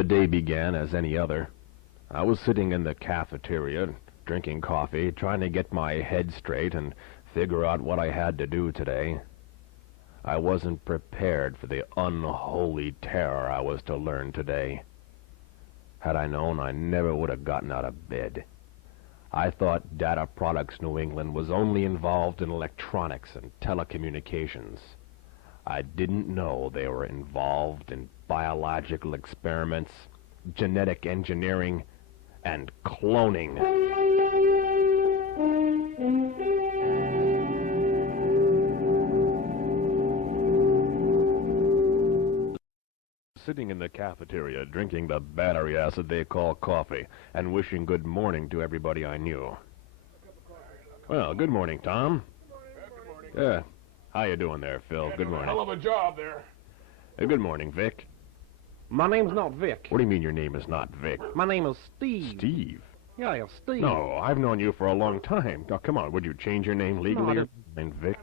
The day began as any other. I was sitting in the cafeteria, drinking coffee, trying to get my head straight and figure out what I had to do today. I wasn't prepared for the unholy terror I was to learn today. Had I known, I never would have gotten out of bed. I thought Dataproducts New England was only involved in electronics and telecommunications. I didn't know they were involved in biological experiments, genetic engineering, and cloning. Sitting in the cafeteria, drinking the battery acid they call coffee, and wishing good morning to everybody I knew. Well, good morning, Tom. Good morning. Yeah. How you doing there, Phil? Good morning. Hell of a job there. Good morning, Vic. My name's not Vic. What do you mean your name is not Vic? My name is Steve. Steve? Yeah, Steve. No, I've known you for a long time. Now, come on, would you change your name legally? No, And Vic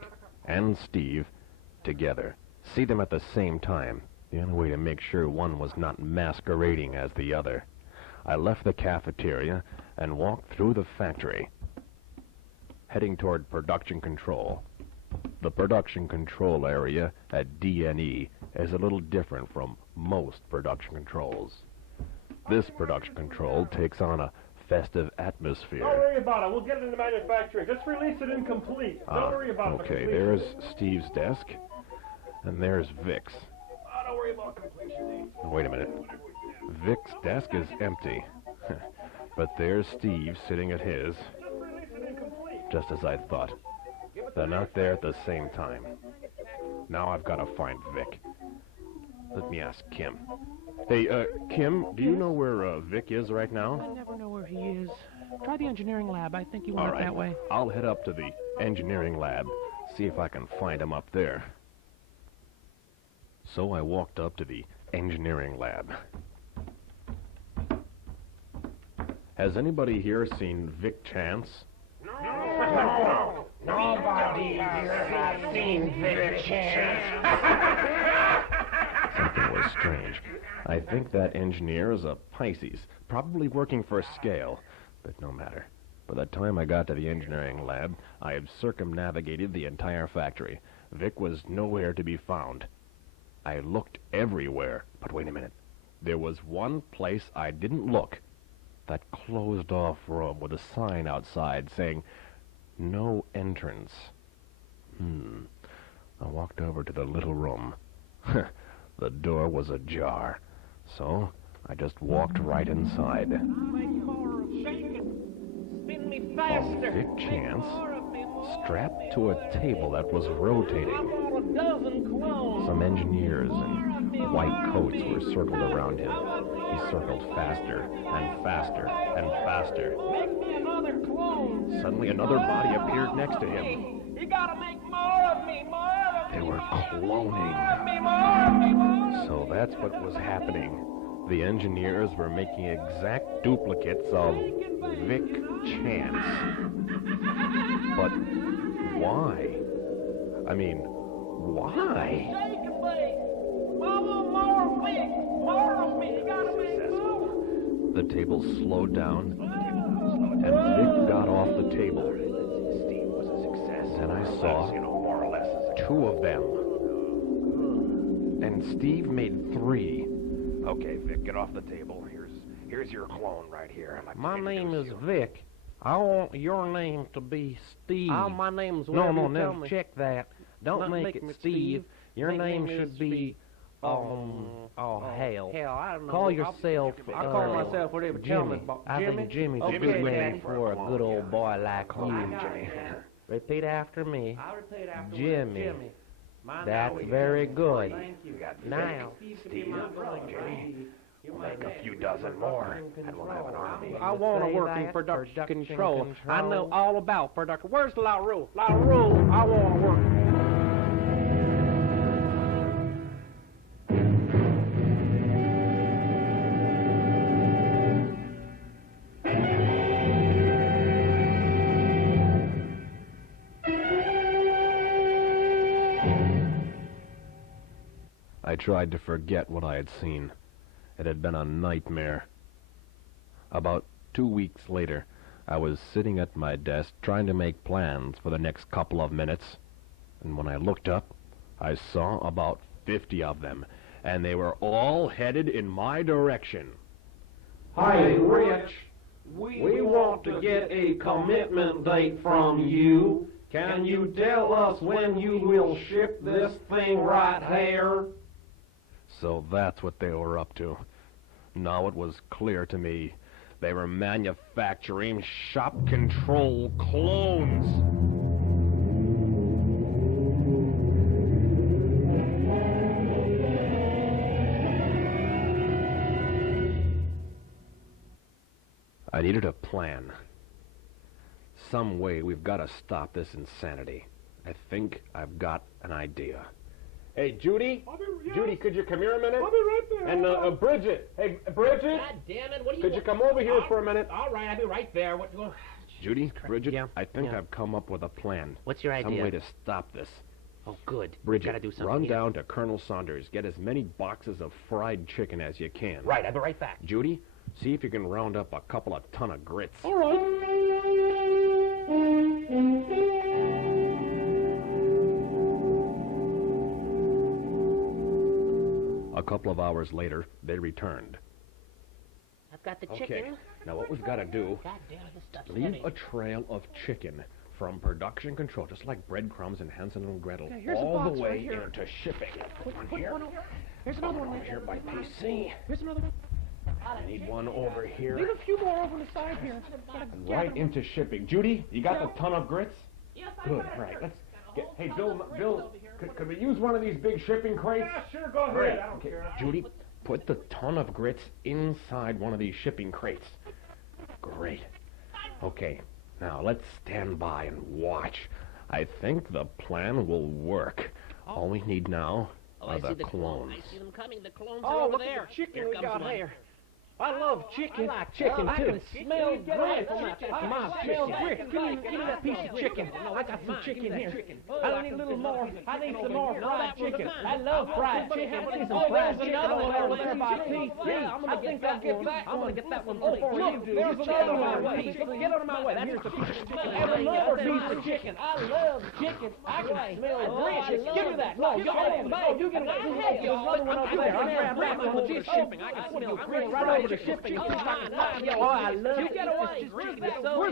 and Steve together. See them at the same time. The only way to make sure one was not masquerading as the other. I left the cafeteria and walked through the factory, heading toward production control. The production control area at D&E is a little different from most production controls. This production control takes on a festive atmosphere. Don't worry about it. We'll get it into manufacturing. Just release it incomplete. Don't worry about it. Okay, there's Steve's desk, and there's Vic's. Don't worry about completion. Wait a minute. Vic's desk is empty. But there's Steve sitting at his, Just release it incomplete. just as I thought. They're not there at the same time. Now I've got to find Vic. Let me ask Kim. Hey, Kim, do you know where Vic is right I now? never know where he is. Try the engineering lab. I think he went All right, that way. I'll head up to the engineering lab, see if I can find him up there. So I walked up to the engineering lab. Has anybody here seen Vic Chance? No. Nobody here has seen Vic Chance. Something was strange. I think that engineer is a Pisces, probably working for Scale, but no matter. By the time I got to the engineering lab, I had circumnavigated the entire factory. Vic was nowhere to be found. I looked everywhere, but wait a minute. There was one place I didn't look. That closed-off room with a sign outside saying, "No entrance." I walked over to the little room. The door was ajar, so I just walked right inside. Make more of shaking. Spin me faster. Vic Chance, strapped to a table that was rotating. A dozen clones. Some engineers in white coats were circled around him. He circled faster and faster and faster. Make me another clone. Suddenly another body appeared next to him. You gotta make more of me, more of me. They were cloning. More of me, more of me. So that's what was happening. The engineers were making exact duplicates of Vic Chance. But why? I mean, why? Shake and bake. More of me. More of me. You gotta make more. The table slowed down, and Vic got off the table. Steve was a success. And I saw more or less as a two of them. And Steve made three. Okay, Vic, get off the table. Here's your clone right here. My name is Vic. I want your name to be Steve. Oh, my name's No, whatever you now tell me. check that. Don't make it Steve. Your My name name should is be, hell. Hell, I don't know. Call yourself, I call myself whatever you tell me. Jimmy. I think Jimmy's a Okay, good Daddy. name for a good old boy like you. Repeat after me. I'll repeat after Jimmy. Jimmy. My That's name is very Jimmy. good. Thank you. Now, Steve could be my brother. We'll make a few dozen more, and we'll have an army. I want to Say work in that, production production control. I know control. all about production. Where's La Rue? La Rue, I want to work. I tried to forget what I had seen. It had been a nightmare. About 2 weeks later, I was sitting at my desk trying to make plans for the next couple of minutes, and when I looked up, I saw about 50 of them, and they were all headed in my direction. Hi, Rich. We want to get a commitment date from you. Can you tell us when you will ship this thing right here? So that's what they were up to. Now it was clear to me. They were manufacturing shop control clones. I needed a plan. Some way we've got to stop this insanity. I think I've got an idea. Hey, Judy? Judy, could you come here a minute? I'll be right there. And, Bridget. Hey, Bridget? God damn it, what do you Could you come over here for a minute? All right, I'll be right there. What you... Judy, Bridget, Yeah, I think yeah. I've come up with a plan. What's your Some idea? way to stop this. Oh, good. Bridget, Gotta do something run here. down to Colonel Saunders. Get as many boxes of fried chicken as you can. Right, I'll be right back. Judy, see if you can round up a couple of ton of grits. All right. A couple of hours later, they returned. I've got the Okay, chicken. now what we've got to do, God damn it, this stuff's leave heavy. a trail of chicken from production control, just like breadcrumbs and Hansel and Gretel, here's a all box the right way here. into shipping. One here, Here's another one. over here by PC, Here's another one. I need one over Leave here, a few more over on the side here. and right into shipping. Judy, you got the ton of grits? Yes, Good, right, let's get, hey, Bill, could we use one of these big shipping crates? Yeah, sure, go Great. ahead. I don't Okay, care. Judy, put the ton of grits inside one of these shipping crates. Great. Okay, now let's stand by and watch. I think the plan will work. All we need now Oh, are I the see the clones. I see them coming. The clones are Oh, over look there. at the chicken Here we comes got one. here. I love chicken. I like chicken, I too. can smell Get grits. I smell grits. Give me that piece of chicken. I got some chicken here. I need a little more. I need some more fried chicken. I love fried chicken. I need some fried chicken over there by PC. Yeah, I'm gonna get that one. I'm gonna get that one before you do. There's another one. Get out of my way. Here's the piece of chicken. And another piece of chicken. I love chicken. I can smell grits. Give me that. No, you get it. No, you get it. There's another one over there. I'll grab one of this shipping. I can smell grits right over the shipping. Oh, I love it. You get away. Where's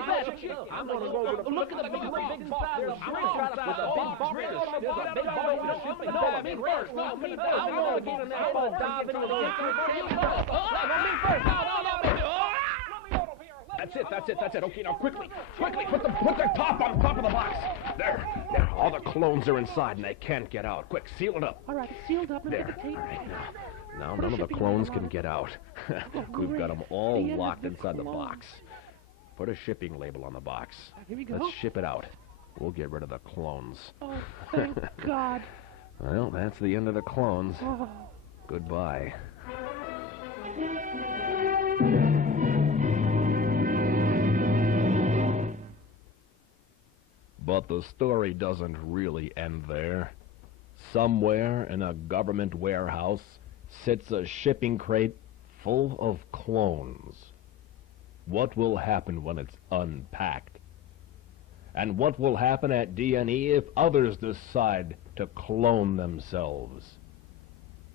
that chicken? I'm gonna go over the look at the big box. There's grits with a big box. There's a big box with a shipping. No, me first. No, me first. I want to get in there. I'm gonna dive into the chicken. No, me first. That's it. Okay, now quickly, put the top on top of the box. There. All the clones are inside and they can't get out. Quick, seal it up. All right, it's sealed up. There. All right, now none of the clones can get out. We've got them all locked inside the box. Put a shipping label on the box. Here we go. Let's ship it out. We'll get rid of the clones. Oh, thank God. Well, that's the end of the clones. Oh. Goodbye. But the story doesn't really end there. Somewhere in a government warehouse sits a shipping crate full of clones. What will happen when it's unpacked? And what will happen at D&E if others decide to clone themselves?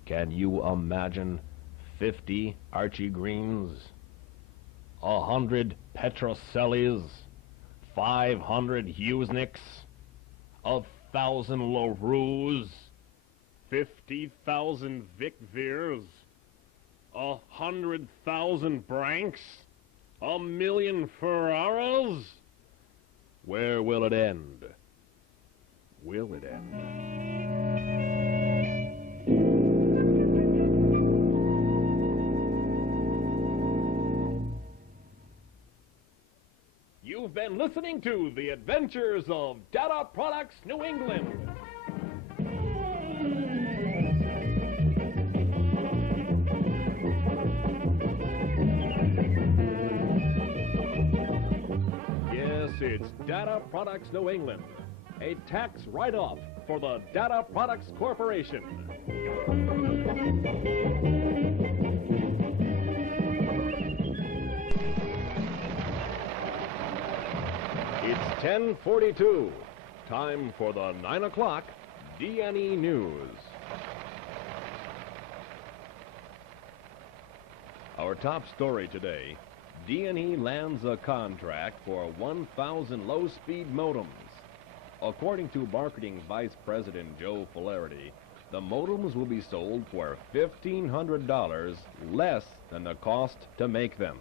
Can you imagine 50 Archie Greens, 100 Petrocellis, 500 Hughesnicks, 1,000 LaRues, 50,000 Vic Veers, 100,000 Branks, 1,000,000 Ferraras? Where will it end? Will it end? You've been listening to The Adventures of Dataproducts New England. Yes, it's Dataproducts New England, a tax write-off for the Dataproducts Corporation. 10:42. Time for the 9 o'clock D&E News. Our top story today, D&E lands a contract for 1,000 low-speed modems. According to Marketing Vice President Joe Flaherty, the modems will be sold for $1,500 less than the cost to make them.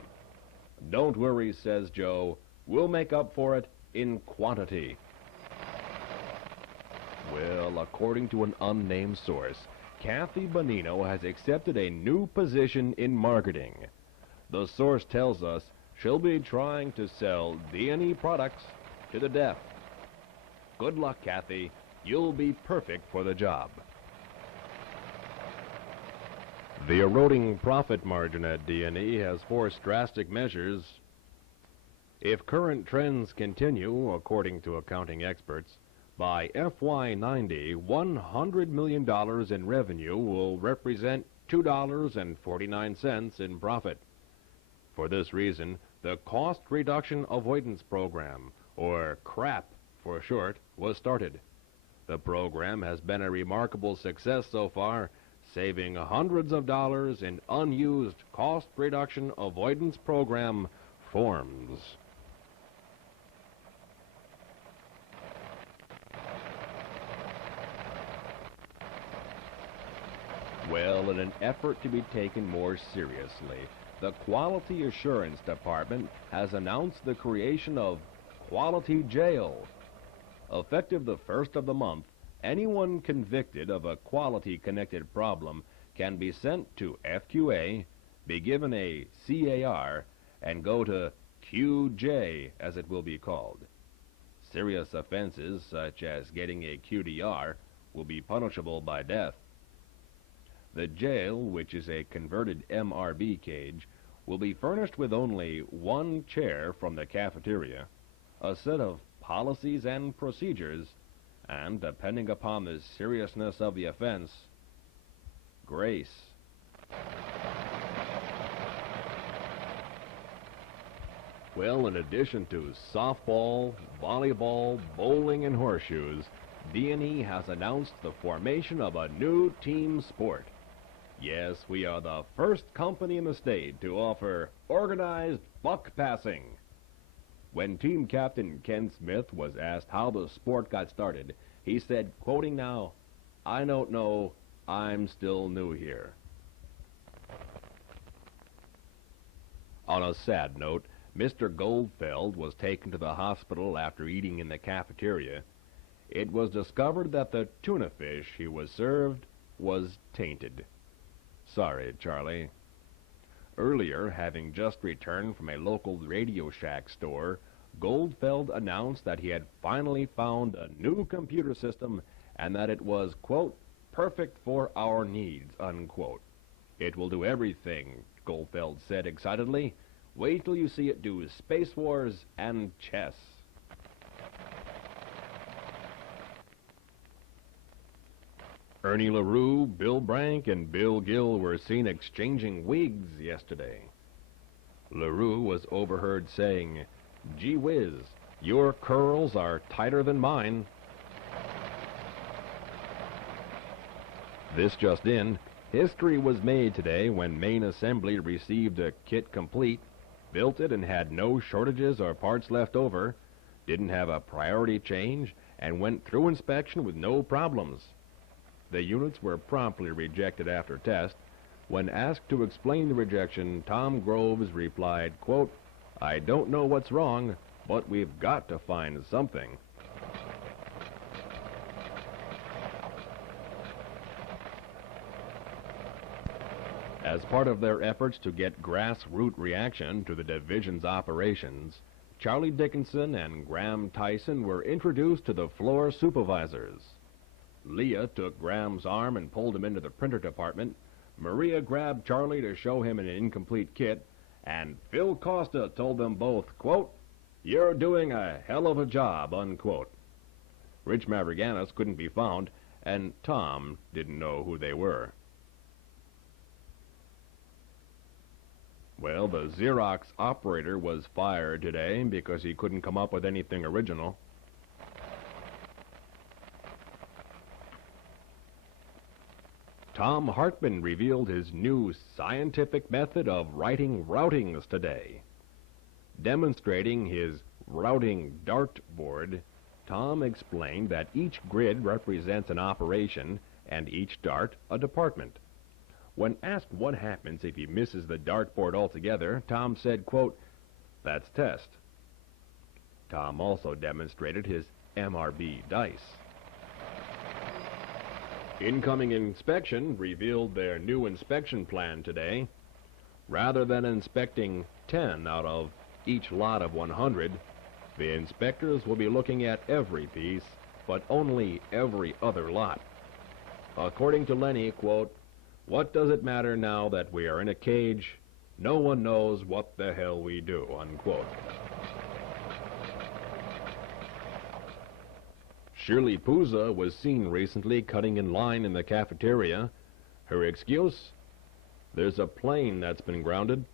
Don't worry, says Joe, we'll make up for it in quantity. Well, according to an unnamed source, Kathy Bonino has accepted a new position in marketing. The source tells us she'll be trying to sell D&E products to the deaf. Good luck, Kathy. You'll be perfect for the job. The eroding profit margin at D&E has forced drastic measures. If current trends continue, according to accounting experts, by FY90, $100 million in revenue will represent $2.49 in profit. For this reason, the Cost Reduction Avoidance Program, or CRAP for short, was started. The program has been a remarkable success so far, saving hundreds of dollars in unused cost reduction avoidance program forms. Well, in an effort to be taken more seriously, the Quality Assurance Department has announced the creation of Quality Jail. Effective the first of the month, anyone convicted of a quality-connected problem can be sent to FQA, be given a CAR, and go to QJ, as it will be called. Serious offenses, such as getting a QDR, will be punishable by death. The jail, which is a converted MRB cage, will be furnished with only one chair from the cafeteria, a set of policies and procedures, and, depending upon the seriousness of the offense, grace. Well, in addition to softball, volleyball, bowling, and horseshoes, D&E has announced the formation of a new team sport. Yes, we are the first company in the state to offer organized buck passing. When team captain Ken Smith was asked how the sport got started, he said, quoting now, "I don't know, I'm still new here." On a sad note, Mr. Goldfeld was taken to the hospital after eating in the cafeteria. It was discovered that the tuna fish he was served was tainted. Sorry, Charlie. Earlier, having just returned from a local Radio Shack store, Goldfeld announced that he had finally found a new computer system and that it was, quote, perfect for our needs, unquote. It will do everything, Goldfeld said excitedly. Wait till you see it do Space Wars and chess. Ernie LaRue, Bill Brank, and Bill Gill were seen exchanging wigs yesterday. LaRue was overheard saying, "Gee whiz, your curls are tighter than mine." This just in, history was made today when Maine Assembly received a kit complete, built it and had no shortages or parts left over, didn't have a priority change, and went through inspection with no problems. The units were promptly rejected after test. When asked to explain the rejection, Tom Groves replied, quote, "I don't know what's wrong, but we've got to find something." As part of their efforts to get grassroots reaction to the division's operations, Charlie Dickinson and Graham Tyson were introduced to the floor supervisors. Leah took Graham's arm and pulled him into the printer department. Maria grabbed Charlie to show him an incomplete kit, and Phil Costa told them both, quote, "You're doing a hell of a job," unquote. Rich Mavroganis couldn't be found, and Tom didn't know who they were. Well, the Xerox operator was fired today because he couldn't come up with anything original. Tom Hartman revealed his new scientific method of writing routings today. Demonstrating his routing dartboard, Tom explained that each grid represents an operation and each dart a department. When asked what happens if he misses the dartboard altogether, Tom said, quote, "That's test." Tom also demonstrated his MRB dice. Incoming Inspection revealed their new inspection plan today. Rather than inspecting 10 out of each lot of 100, the inspectors will be looking at every piece, but only every other lot. According to Lenny, quote, "What does it matter now that we are in a cage? No one knows what the hell we do," unquote. Shirley Pouza was seen recently cutting in line in the cafeteria. Her excuse? There's a plane that's been grounded.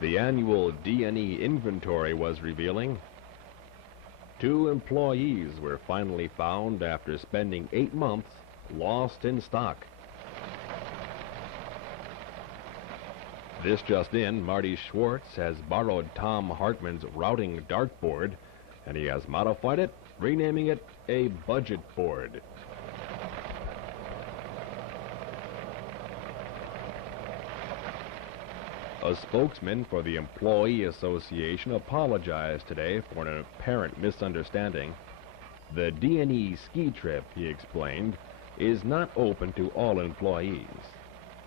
The annual D&E inventory was revealing. 2 employees were finally found after spending 8 months lost in stock. This just in, Marty Schwartz has borrowed Tom Hartman's routing dartboard, and he has modified it, renaming it a budget board. A spokesman for the Employee Association apologized today for an apparent misunderstanding. The D&E ski trip, he explained, is not open to all employees.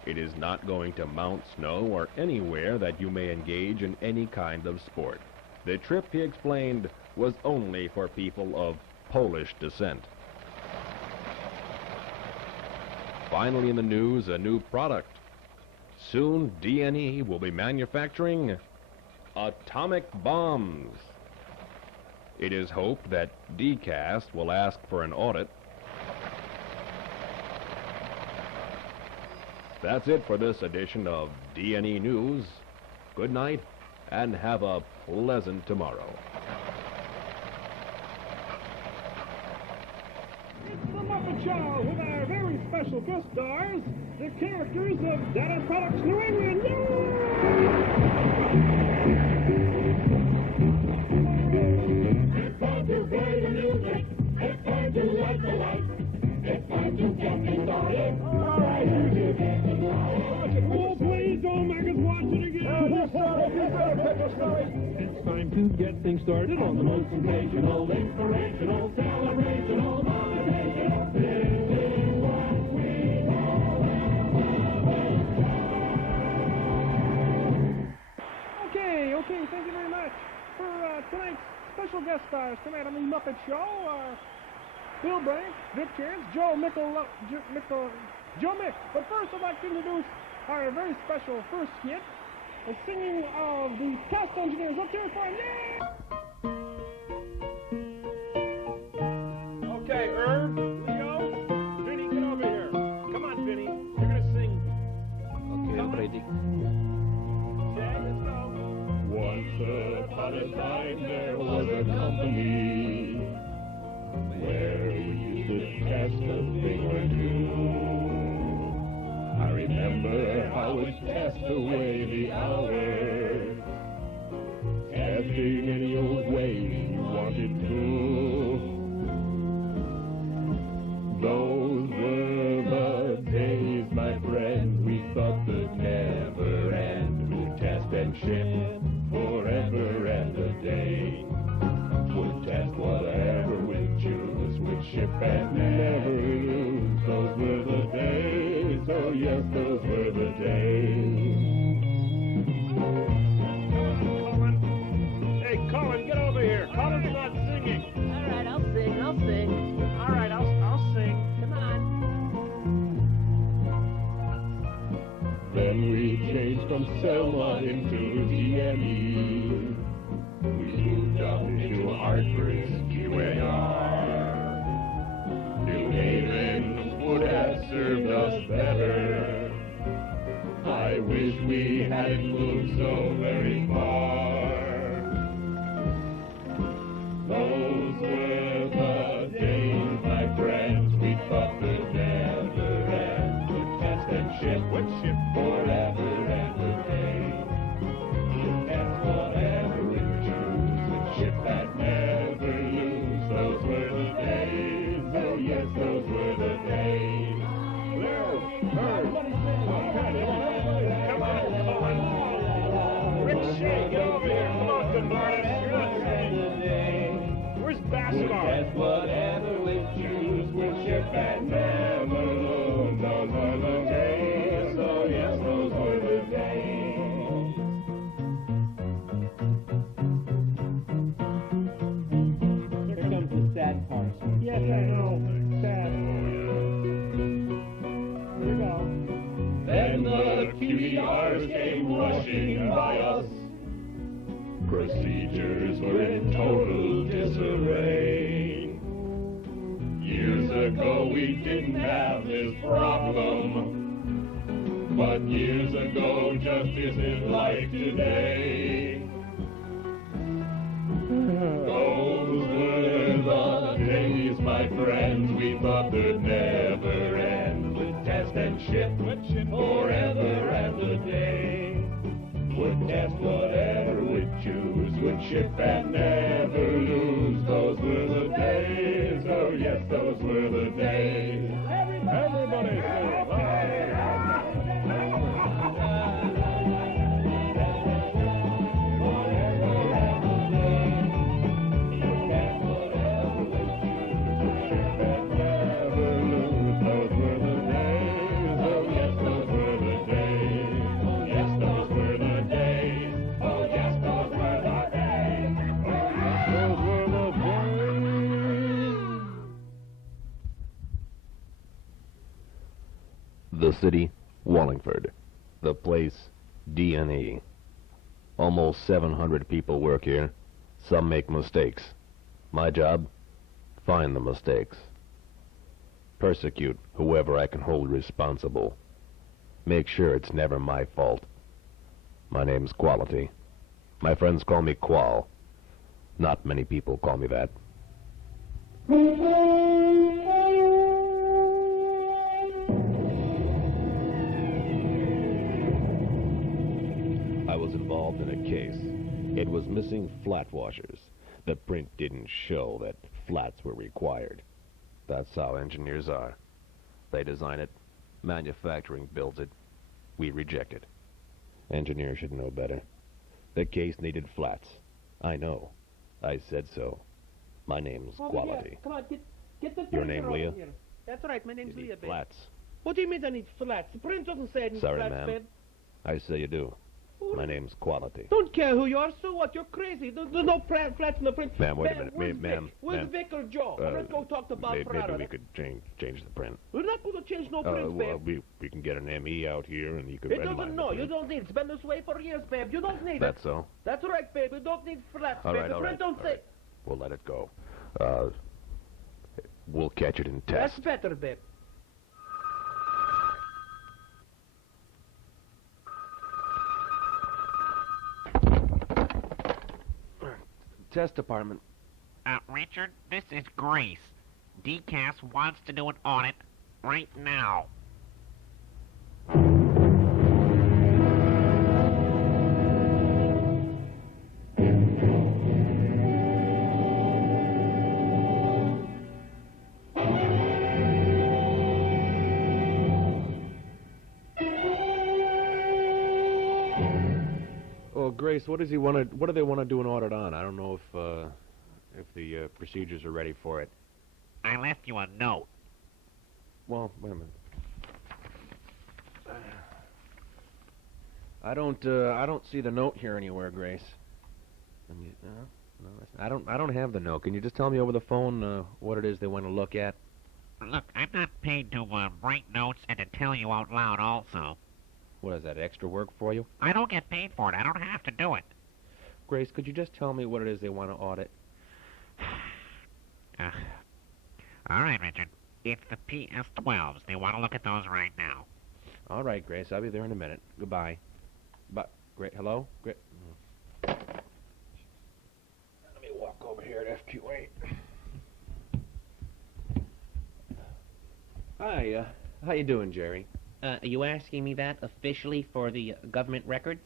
It is not going to Mount Snow or anywhere that you may engage in any kind of sport. The trip, he explained, was only for people of Polish descent. Finally in the news, a new product. Soon, D&E will be manufacturing atomic bombs. It is hoped that DCAST will ask for an audit. That's it for this edition of D&E News. Good night, and have a pleasant tomorrow. It's the Muppet Show with our very special guest stars, the characters of Dataproducts New England. It's time to play the music. It's time to light the lights. It's time to get me started. All right, who's get me started? Oh, please don't make us watch it again. It's time to get things started on the most sensational, inspirational, celebrational, motivational. This is what we Okay, thank you very much. For tonight's special guest stars tonight on the Muppet Show are Bill Brank, Vic Chance, Joe Mick. But first I'd like to introduce our very special first hit, the singing of the cast engineers. Let's hear it for them. Okay, Irv, Leo, Vinny, get over here. Come on, Vinny. You're gonna sing. Okay, I'm ready. Okay, let's go. Once upon a time there was a company where we used to test a thing or two. I remember I would test away the hours, testing any old way you wanted to. Those were the days, my friend, we thought they'd never end. We'd test and ship forever and a day. Would test whatever we'd choose, would ship and never lose. Those were the days, oh yes, those were the days. Colin. Hey, Colin, get over here. Colin's not singing. All right, I'll sing. All right, I'll sing. Come on. Then we changed from Stelma into D&E. We moved up into Hartford's QAR. New Haven would have served us better. wish we hadn't moved so very far. Those were the days, my friends, we thought they'd never end. Would test and ship, would ship forever and a day. Would test whatever we choose, would ship and never lose. Those were the days, oh yes, those were the days. Come on. Rick Shea, get over here. Come on, good morning. Where's basketball? Test whatever we choose, would ship and never lose. Those were the days, oh yes, those were the days. Here comes the sad part. Yes, I know. Sad. Here we go. Then the QBRs came rushing by us. Procedures were in total disarray. Years ago we didn't have this problem, but years ago just isn't like today. Those were the days, my friends, we thought they'd never end. Would test and ship forever and a day. Would test whatever we'd choose, would ship and never lose. Those were the days, oh yes, those were the days. Everybody say The city, Wallingford. The place, D&E. Almost 700 people work here. Some make mistakes. My job? Find the mistakes. Persecute whoever I can hold responsible. Make sure it's never my fault. My name's Quality. My friends call me Qual. Not many people call me that. I was involved in a case. It was missing flat washers. The print didn't show that flats were required. That's how engineers are. They design it, manufacturing builds it, we reject it. Engineers should know better. The case needed flats. I know. I said so. My name's Quality. Yeah. Come on, get the Your name, over Leah? here. That's right, my name's You Leah, need babe. flats. What do you mean I need flats? The print doesn't say I need Sorry, flats, ma'am. babe. I say you do. My name's Quality. Don't care who you are, so what? You're crazy. There's no flats in the print. Ma'am, wait a Ben, minute. Where's Ma'am, Vic? Where's ma'am. Vic or Joe? Let's go talk to Bob Maybe Prada. we could change the print. We're not going to change no prints, babe. We can get an ME out here and you can It redline doesn't the know. print. You don't need it. It's been this way for years, babe. You don't need That's it. so? That's right, babe. You don't need flats, All babe. right, the all print right, don't all say... right. We'll let it go. We'll catch it in That's test. better, babe. Test department. Richard, this is Grace. DCAS wants to do an audit right now. Oh, Grace, what does he want to? What do they want to do an audit on? I don't know if the procedures are ready for it. I left you a note. Well, wait a minute. I don't see the note here anywhere, Grace. I don't have the note. Can you just tell me over the phone what it is they want to look at? Look, I'm not paid to write notes and to tell you out loud also. What is that, extra work for you? I don't get paid for it. I don't have to do it. Grace, could you just tell me what it is they want to audit? All right, Richard. It's the PS-12s. They want to look at those right now. All right, Grace, I'll be there in a minute. Goodbye. But great. Hello. Great. Let me walk over here at FQ8. Hi. How you doing, Jerry? Are you asking me that officially for the government records?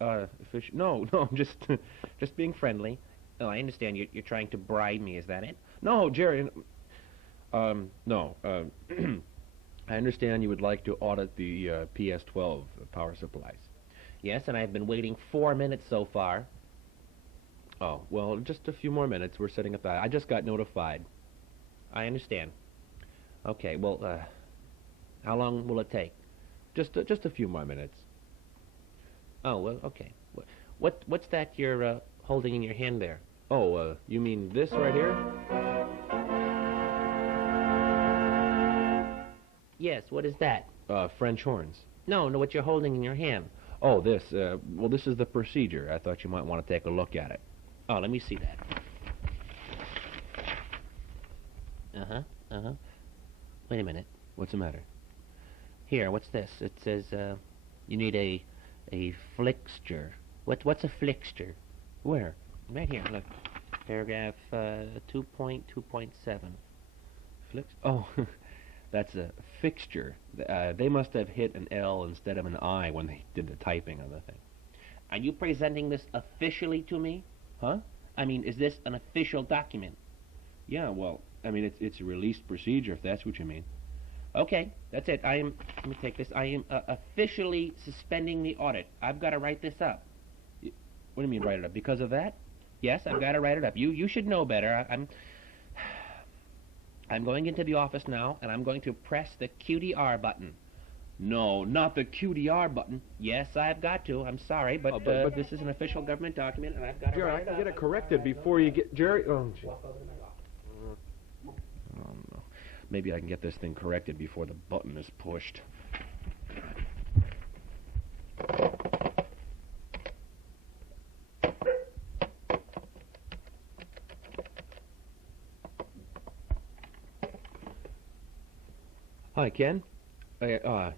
No, I'm just being friendly. Oh, I understand you're trying to bribe me. Is that it? No, Jerry. No. I understand you would like to audit the PS12 power supplies. Yes, and I've been waiting 4 minutes so far. Oh, well, just a few more minutes. We're setting up that. I just got notified. I understand. Okay, well, how long will it take? Just a few more minutes. Oh, well, okay. What's that you're holding in your hand there? Oh, you mean this right here? Yes, what is that? French horns. No, what you're holding in your hand. Oh, this. Well, this is the procedure. I thought you might want to take a look at it. Oh, let me see that. Wait a minute. What's the matter? Here, what's this? It says, you need a flixture. What's a flixture? Where? Right here, look. Paragraph 2.2.7. Flix? Oh, that's a fixture. They must have hit an L instead of an I when they did the typing on the thing. Are you presenting this officially to me? Huh? I mean, is this an official document? Yeah, well, I mean, it's a released procedure, if that's what you mean. Okay, that's it. Let me take this. I am officially suspending the audit. I've got to write this up. What do you mean, write it up? Because of that? Yes, I've got to write it up. You should know better. I'm going into the office now, and I'm going to press the QDR button. No, not the QDR button. Yes, I've got to. I'm sorry, but this is an official government document, and I've got to Jerry, I write it can up. get it corrected before you get... Jerry... Oh, gee. Oh, no. Maybe I can get this thing corrected before the button is pushed. Hi, Ken. Yeah,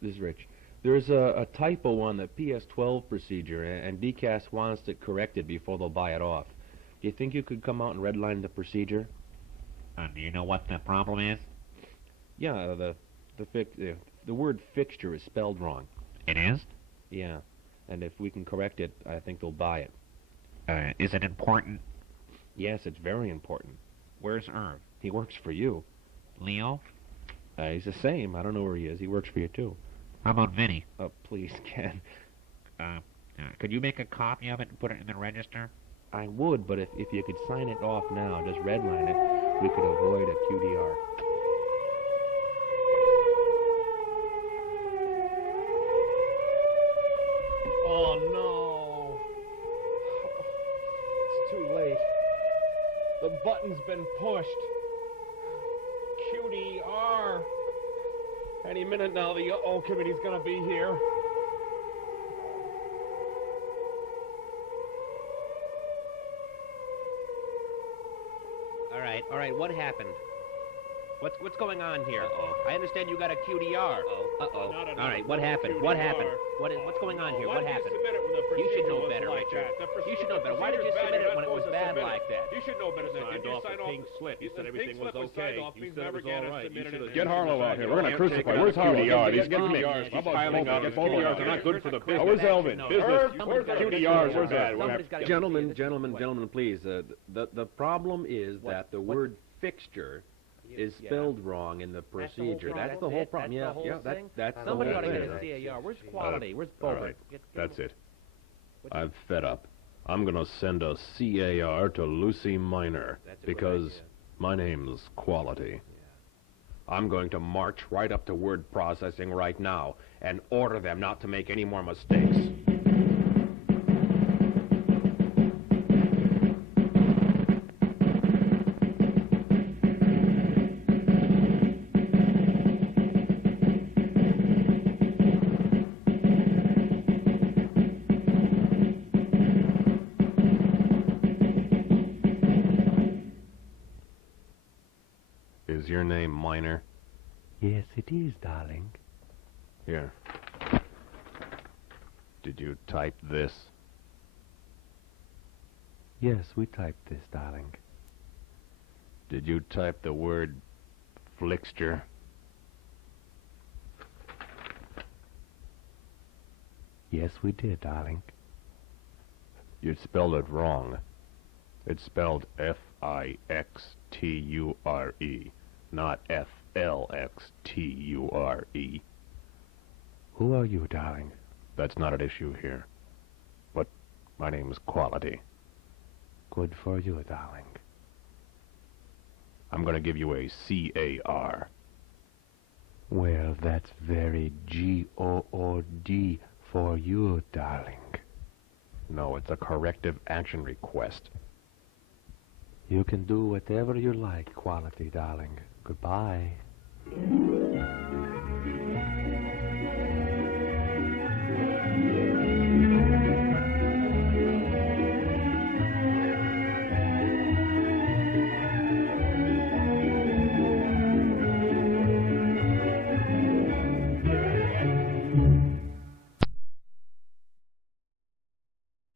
this is Rich. There's a typo on the PS12 procedure, and DCAS wants it corrected before they'll buy it off. Do you think you could come out and redline the procedure? Do you know what the problem is? Yeah, the word fixture is spelled wrong. It is? Yeah, and if we can correct it, I think they'll buy it. Is it important? Yes, it's very important. Where's Irv? He works for you. Leo? He's the same. I don't know where he is. He works for you, too. How about Vinny? Oh, please, Ken. Could you make a copy of it and put it in the register? I would, but if you could sign it off now, just redline it, we could avoid a QDR. Oh, no. It's too late. The button's been pushed. QDR. Any minute now, the uh-oh committee's gonna be here. All right, what happened? What's going on here? I understand you got a QDR. All right, what happened? What's going on here? What happened? You should know better, Richard. You should know better. Why did you submit it when it was bad like that? You should know better than that. Did you sign off? Pink slip. You said everything was okay. You said it was all right. Get Harlow out here. We're going to crucify. Where's QDR? These QDRs. How about piling up. Volvo? QDRs are not good for the business. Where's Elvin? Business. Somebody's gotta QDRs. fix Where's that? Gentlemen, please. The problem is that the word fixture is spelled wrong in the procedure. That's the whole problem. That's the whole Yeah, thing? that's the Somebody whole ought to get thing. a CAR. Where's quality? Where's All Boulder? right, that's it. I'm fed up. I'm gonna send a CAR to Lucy Minor because my name's Quality. I'm going to march right up to word processing right now and order them not to make any more mistakes. Is your name Minor? Yes, it is, darling. Here. Did you type this? Yes, we typed this, darling. Did you type the word flixture? Yes, we did, darling. You spelled it wrong. It's spelled F-I-X-T-U-R-E, not F-L-X-T-U-R-E. Who are you, darling? That's not at issue here. But my name's Quality. Good for you, darling. I'm going to give you a C-A-R. Well, that's very G-O-O-D for you, darling. No, it's a corrective action request. You can do whatever you like, Quality, darling. Goodbye.